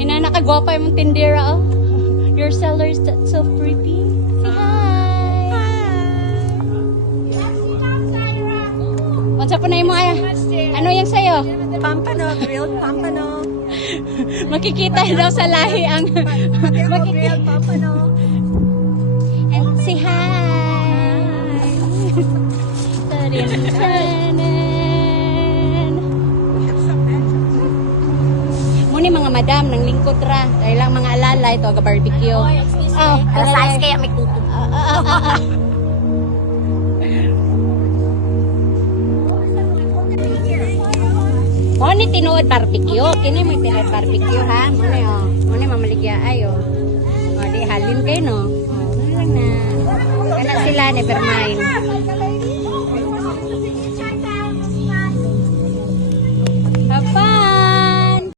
Ina, nakagwapa yung tindera, oh. Your seller is so pretty. Say hi. What's up na mo, ay? Ano yung sayo? Pampano, grilled pampano. Makikita daw sa lahi ang... Grilled pampano. And say hi. Muni mga madam, nang lingkod ra. Dahil lang mga alala, ito aga barbecue. Oh, Size kaya may kuto. Muni tinuod barbecue. Kini may tinuod barbecue ha. Muni oh. Muni mamaligya ay oh. O di halin kayo no. Oh, na. Kana sila never mind.